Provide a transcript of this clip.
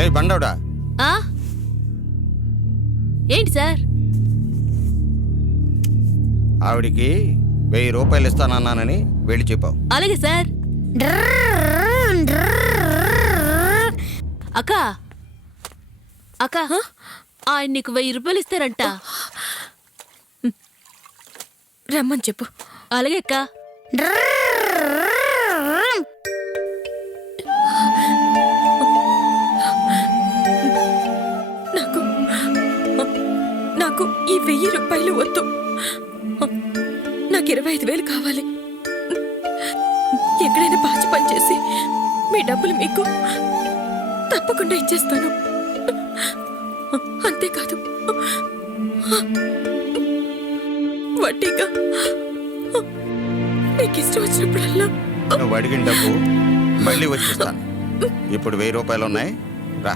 ఏయ్ బండోడా, ఏంటి సార్? ఆవిడికి 1000 రూపాయలు ఇస్తానన్నానని వెళ్ళి చెప్పావు. అలాగే సార్. అక్క అక్క, ఆయన నీకు 1000 రూపాయలు ఇస్తారంట. రమ్మని చెప్పు. అలాగే అక్క. నాకు ఈ 1000 రూపాయలు వద్దు. నాకు 25,000 కావాలి. ఎక్కడైనా పాచి పని చేసి మీ డబ్బులు మీకు తప్పకుండా ఇచ్చేస్తాను. అంతేకాదు, వడ్డీగా మీకు ఇష్టం వచ్చినప్పుడల్లా నువ్వు అడిగిన డబ్బు మళ్ళీ వచ్చిస్తాను. ఇప్పుడు 1000 రూపాయలు ఉన్నాయి, రా.